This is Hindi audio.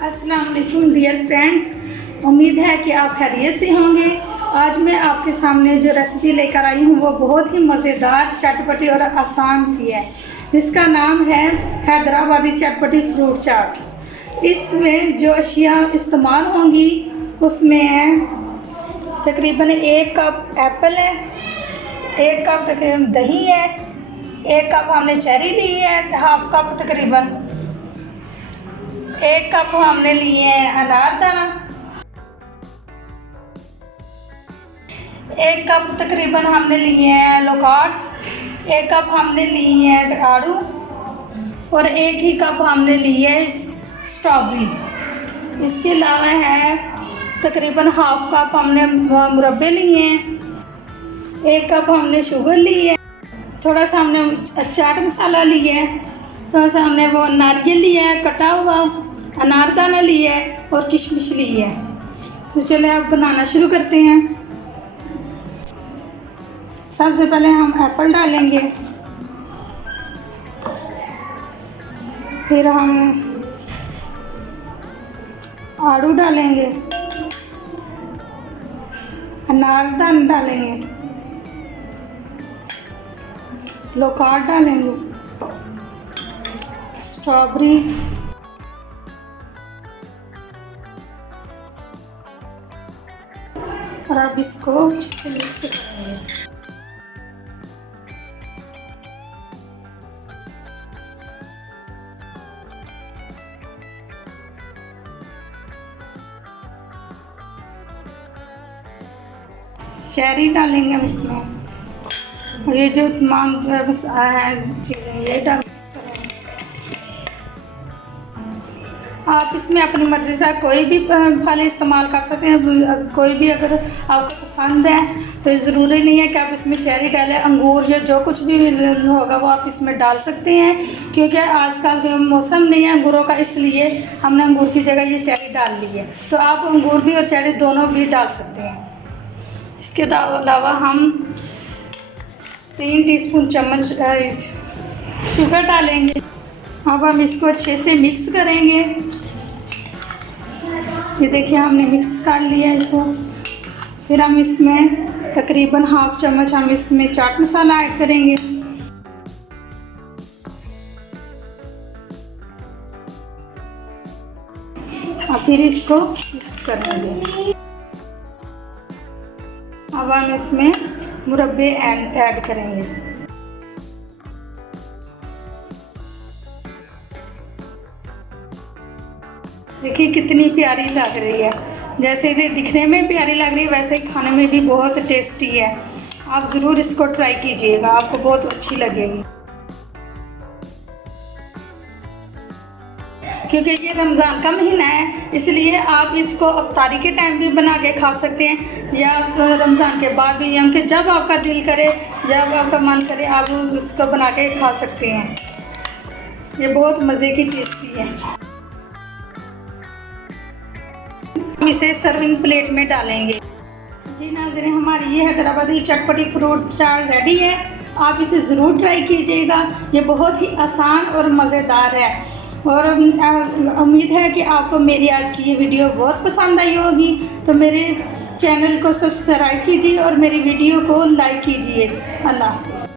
अस्सलाम वालेकुम डियर फ्रेंड्स, उम्मीद है कि आप खैरियत से होंगे। आज मैं आपके सामने जो रेसिपी लेकर आई हूँ वो बहुत ही मज़ेदार, चटपटी और आसान सी है, जिसका नाम है हैदराबादी चटपटी फ्रूट चाट। इसमें जो अशिया इस्तेमाल होंगी उसमें है तकरीबन 1 कप एप्पल है, 1 कप तकरीबन दही है, 1 कप हमने चेरी ली है, हाफ कप तकरीबन 1 कप हमने लिए हैं अनारदाना, 1 कप तकरीबन हमने लिए हैं लोकार्ड, 1 कप हमने लिए हैं आड़ू और 1 ही कप हमने लिए स्ट्रॉबेरी। इसके अलावा है तकरीबन हाफ कप हमने मुरब्बे लिए हैं, 1 कप हमने शुगर ली है, थोड़ा सा हमने चाट मसाला लिया है, थोड़ा सा हमने वो नारियल लिया है कटा हुआ, अनारदाना लिया है और किशमिश ली है। तो चले अब बनाना शुरू करते हैं। सबसे पहले हम एप्पल डालेंगे, फिर हम आड़ू डालेंगे, अनारदाना डालेंगे, लोकार्ड डालेंगे, स्ट्रॉबेरी, और अब इसको अच्छे से मिक्स करेंगे। चेरी डालेंगे हम इसमें और ये जो तमाम चीज़ें ये डाल मिक्स करेंगे। आप इसमें अपनी मर्ज़ी से कोई भी फल इस्तेमाल कर सकते हैं, कोई भी अगर आपको पसंद है तो ज़रूरी नहीं है कि आप इसमें चेरी डालें, अंगूर या जो कुछ भी होगा वो आप इसमें डाल सकते हैं, क्योंकि आजकल का मौसम नहीं है अंगूरों का, इसलिए हमने अंगूर की जगह ये चेरी डाल ली है। तो आप अंगूर भी और चेरी दोनों भी डाल सकते हैं। इसके अलावा हम 3 टीस्पून चम्मच शुगर डालेंगे। अब हम इसको अच्छे से मिक्स करेंगे। ये देखिए हमने मिक्स कर लिया है इसको। फिर हम इसमें तकरीबन हाफ चम्मच हम इसमें चाट मसाला ऐड करेंगे। और फिर इसको मिक्स करेंगे। अब हम इसमें मुरब्बे ऐड करेंगे। देखिए कितनी प्यारी लग रही है, जैसे ये दिखने में प्यारी लग रही है वैसे ही खाने में भी बहुत टेस्टी है। आप ज़रूर इसको ट्राई कीजिएगा, आपको बहुत अच्छी लगेगी। क्योंकि ये रमज़ान का महीना है, इसलिए आप इसको अफ्तारी के टाइम भी बना के खा सकते हैं या रमज़ान के बाद भी, या कि जब आपका दिल करे, जब आपका मन करे आप उसको बना के खा सकते हैं। ये बहुत मज़े की टेस्टी है। हम इसे सर्विंग प्लेट में डालेंगे। जी नाज़रीन, हमारी ये हैदराबादी चटपटी फ्रूट चाट रेडी है। आप इसे ज़रूर ट्राई कीजिएगा, ये बहुत ही आसान और मज़ेदार है। और उम्मीद है कि आपको मेरी आज की ये वीडियो बहुत पसंद आई होगी। तो मेरे चैनल को सब्सक्राइब कीजिए और मेरी वीडियो को लाइक कीजिए। अल्लाह हाफ़िज़।